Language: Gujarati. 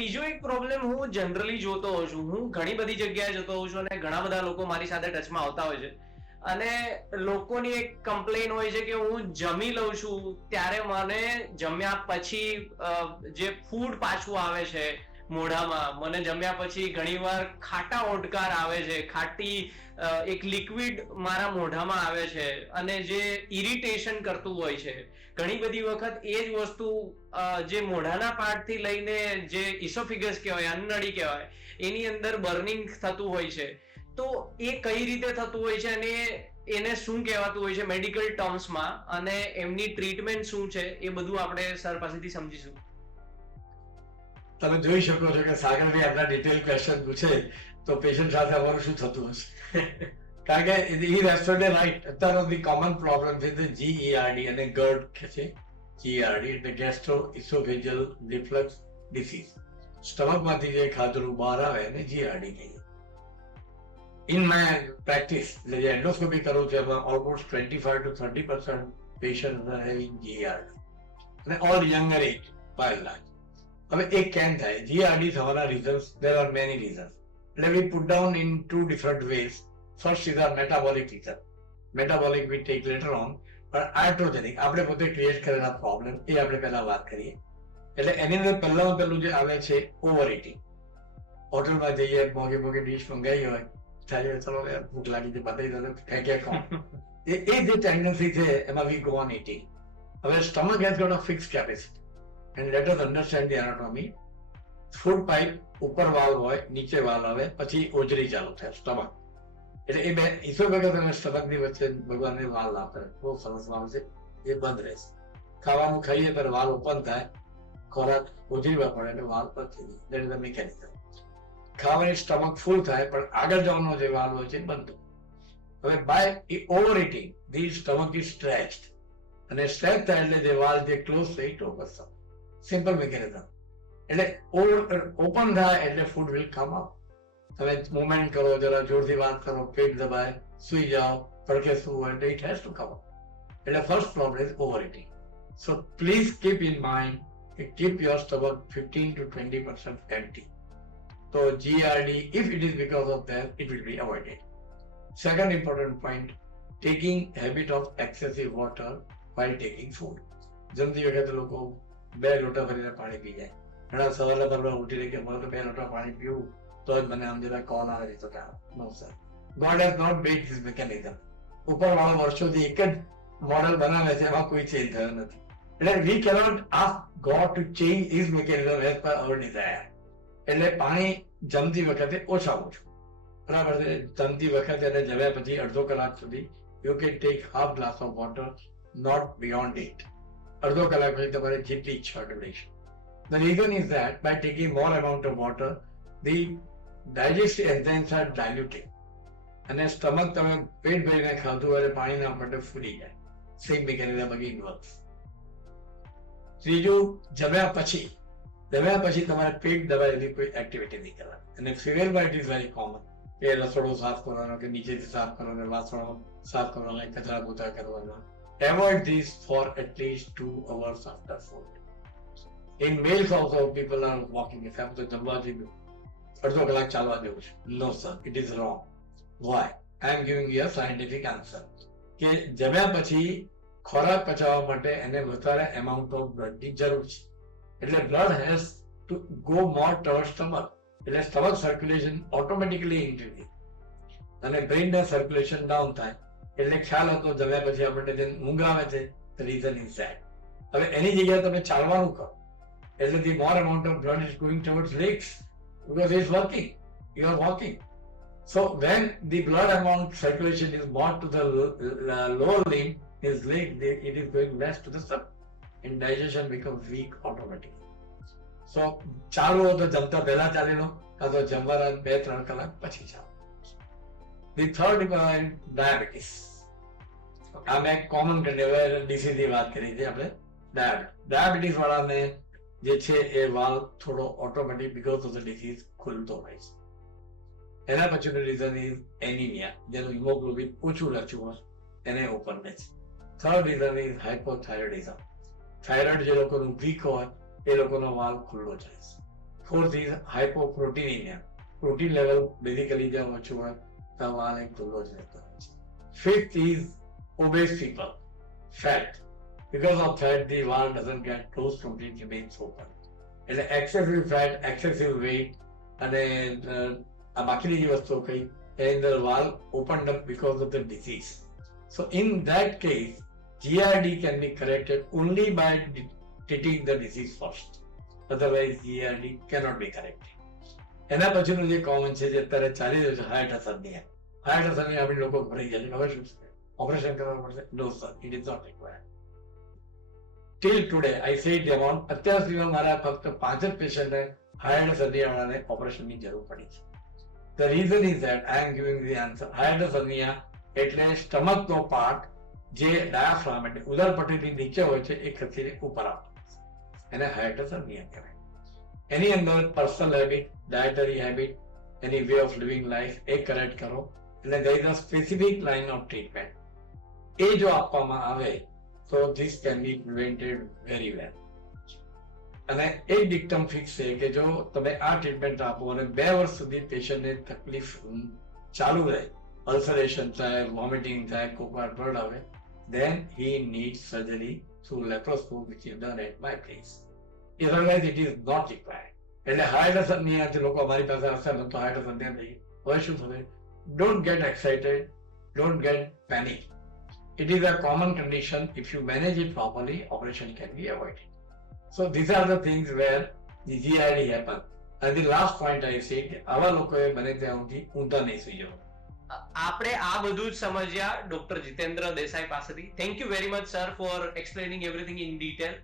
બીજો એક પ્રોબ્લેમ હું જનરલી જોતો હોઉં છું, હું ઘણી બધી જગ્યાએ જતો હોઉં છું અને ઘણા બધા લોકો મારી સાથે ટચમાં આવતા હોય છે, અને લોકોની એક કમ્પ્લેન હોય છે કે હું જમી લઉં છું ત્યારે મને જમ્યા પછી જે ફૂડ પાછું આવે છે મોઢામાં, મને જમ્યા પછી ઘણીવાર ખાટા ઓડકાર આવે છે, ખાટી એક લિક્વિડ મારા મોઢામાં આવે છે અને જે ઇરિટેશન કરતું હોય છે. ઘણી બધી વખત એ જ વસ્તુ જે મોઢાના પાર્ટથી લઈને જે ઇસોફિગસ કહેવાય, અન્નનળી કહેવાય, એની અંદર બર્નિંગ થતું હોય છે. તો એ કઈ રીતે થતું હોય છે અને એને શું કહેવાતું હોય છે મેડિકલ ટર્મ્સમાં, અને એમની ટ્રીટમેન્ટ શું છે, એ બધું આપણે સર પાસેથી સમજીશું. તમે જોઈ શકો છો કે સાગરભાઈ આટલા ડિટેલ ક્વેશ્ચન પૂછે તો પેશન્ટ સાથે અમારું શું થતું હશે. કારણ કે ઈ રેસ્ટોરન્ટ રાઈટ, અત્યારે ધી કોમન પ્રોબ્લેમ છે GERD અને GERD કે છે. GERD એટલે ગેસ્ટ્રો ઇસોફેજિયલ રિફ્લક્સ ડિસીઝ. સ્ટમકમાંથી જે ખાધું બહાર આવે એને GERD કહીએ. ઇન માય પ્રેક્ટિસ એટલે જે એન્ડોસ્કોપી કરું છું એમાં almost 25 to 30% patient are having GERD અને all younger age by large. હવે એક કેમ થાય GERD થવાના reasons, there are many reasons. Let me put down in two different ways. First is our metabolic reason. Metabolic we take later on, but iatrogenic આપણે પોતે ક્રિએટ કરેલા પ્રોબ્લેમ એ આપણે પહેલા વાત કરીએ. એટલે એની અંદર પહેલામાં પહેલું જે આવે છે ઓવર ઇટિંગ. હોટલમાં જઈએ, મોંઘી મોંઘી ડીશ મંગાવી હોય, થાય ચલો ભૂખ લાગી છે બતાવી દો ક્યાં ખાઓ, એ જે ટેન્ડન્સી છે એમાં વી ગો ઓન ઇટિંગ. હવે stomach has got a fix capacity. And let us understand the anatomy. Food pipe ઉપર વાલ હોય, નીચે વાલ આવે, પછી ઓજરી ચાલુ થાય સ્ટમક. એટલે એ બે ઇસોફેગસ અને સ્ટમકની વચ્ચે ભગવાનને વાલ આપે, બહુ સરસ વાલ છે, એ બંધ રહેશે. ખાવાનું ખાઈએ ત્યારે વાલ ઓપન થાય, ખોરાક ઓજરીમાં પડે એટલે વાલ બંધ થઈ જાય. That is the mechanism. ખાવાની સ્ટમક ફૂલ થાય પણ આગળ જવાનો જે વાલ હોય છે એ બંધ. હવે by over eating the stomach is stretched, અને સ્ટ્રેચ થાય એટલે જે વાલ જે ક્લોઝ થઈ તો બસ સિમ્પલ મિકેનિઝમ. એટલે ઓપન થાય એટલે ફૂડ વિલ કમ આઉટ. તમે મુવમેન્ટ કરો, જરા જોરથી વાત કરો, પેટ દબાય, સુઈ જાઓ, પડખે સૂવું એટલે it has to come out. એટલે first problem is over eating. So please keep in mind કે keep your stomach 15 to 20% empty. So GERD, if it is because of that, it will be avoided. Second important point, taking habit of excessive water while taking food. જમતી વખતે લોકો 2 લોટા ભરીને પાણી પી જાય. ઘણા સવારના પરમાં ઉઠીને કે મારે તો 2 લોટા પાણી પીવું તો જ મને આમ જરા કોલ આવે છે. તો no sir, God has not made this mechanism. ઉપરવાળો વર્ષોથી એક જ મોડેલ બનાવે છે, એમાં કોઈ ચેન્જ થયો નથી. એટલે we cannot ask God to change his mechanism as per our Dzire. એટલે પાણી જમતી વખતે ઓછા ઓછું, બરાબર છે. જમતી વખતે અને જમ્યા પછી અડધો કલાક સુધી you can take half glass of water, not beyond it. અડધો કલાક પછી તમારે જેટલી ઈચ્છા એટલી. The reason is that by taking more amount of water, the digestive enzymes are diluted. અને સ્ટમક તમે પેટ ભરીને ખાધું એટલે પાણીના માટે ફૂલી જાય. Same mechanism again works. ત્રીજું, જમ્યા પછી તમારે પેટ દબાવીને કોઈ એક્ટિવિટી નહીં કરવાની. અને ફિમેલમાં ઇટ ઇઝ વેરી કોમન કે રસોડું સાફ કરવાનો, કે નીચેથી સાફ કરવાનો, વાસણો સાફ કરવાના, કચરા પોતા કરવાના. Avoid this for at least 2 hours after food. In males also people are walking. If I have to jumpa ji અડધો કલાક ચાલવા દેવું છે. No sir, it is wrong. Why? I am giving you a scientific answer. કે જમ્યા પછી ખોરાક પચાવવા માટે એને વધારે amount of blood ની જરૂર છે. એટલે blood has to go more towards stomach. એટલે stomach circulation automatically increase અને brain ના circulation down થાય. એટલે ખ્યાલ હતો જમ્યા પછી આપણને જે ઊંઘ આવે છે, the reason is that. હવે એની જગ્યાએ તમે ચાલવાનું કરો એટલે the more amount of blood is going towards legs because it is working, you are walking. So when the blood amount circulation is more to the lower limb, his leg, it is going less to the stomach and digestion becomes weak automatically. So ચાલવું હોય તો જમતા પહેલા ચાલી લો, કાં તો જમવાના 2-3 કલાક પછી ચાલો. The third point, diabetes. આ મેં કોમન ડિસીઝની વાત કરી છે આપણે. ડાયાબિટીસ વાળાને જે છે એ વાલ થોડો automatic because of the disease ખુલતો હોય છે. એના પછીનું રીઝન ઇઝ એનિમિયા, જેનું હિમોગ્લોબિન ઓછું રચ્યું હોય એને ઓપન રહે છે. Third reason is hypothyroidism. Thyroid જે લોકોનું વીક હોય એ લોકોનો વાલ ખુલ્લો જાય છે. Fourth is hypoproteinemia. Protein level basically જ્યાં ઓછું હોય તો વાળ એક ધૂલો જ રહેતો હોય છે. Fifth is obese people, fat. Because of fat, the wall doesn't get closed, protein remains open. એટલે excessive fat, excessive weight અને આ બાકીની જે વસ્તુઓ કહી એની અંદર વાલ opened up because of the disease. So in that case, GERD can be corrected only by treating the disease first. Otherwise, GERD cannot be corrected. એના પછીનું જે કોમન છે જે અત્યારે ચાલી રહ્યું છે હાયટસ હર્નિયા. હાયટસ હર્નિયા આપણે લોકો ભરી જાય હવે શું છે ઓપરેશન કરવું પડશે? No sir, it is not required. Till today I said demon અત્યાર સુધીમાં મારા ફક્ત 5 જ પેશન્ટને હાયટસ હર્નિયાવાળાને ઓપરેશનની જરૂર પડી છે. The reason is that I am giving the answer. Hiatus hernia એટલે સ્ટમકનો પાર્ટ જે ડાયાફ્રામ એટલે ઉદરપટ્ટીથી નીચે હોય છે એ ખસીને ઉપર આવતો એને હાયટસ હર્નિયા કહેવાય. એની અંદર personal habit, dietary habit, any way of living life A correct કરો એટલે there is a specific line of treatment. એ જો આપવામાં આવે તો this can be prevented very well. અને એક ડિક્ટમ ફિક્સ છે કે જો તમે આ ટ્રીટમેન્ટ આપો અને 2 વર્ષ સુધી પેશન્ટને તકલીફ ચાલુ રહે, અલ્સરેશન થાય, વોમિટિંગ થાય, કોકવાર બ્લડ આવે, then he needs surgery through laparoscope which is done at my place. Otherwise it is not required. એટલે હાયટસ હર્નિયાથી લોકો અમારી પાસે આવશે ને તો હાયટસ હર્નિયા થઈ હવે શું થશે? Don't get excited, don't get panic. It is a common condition. If you manage it properly, operation can be avoided. So these are the things where the GERD happen. And the last point I said, આવા લોકોએ બને ત્યાં સુધી ઊંધા નહીં સુઈ જવું. આપણે આ બધું જ સમજ્યા ડોક્ટર જીતેન્દ્ર દેસાઈ પાસેથી. Thank you very much sir for explaining everything in detail.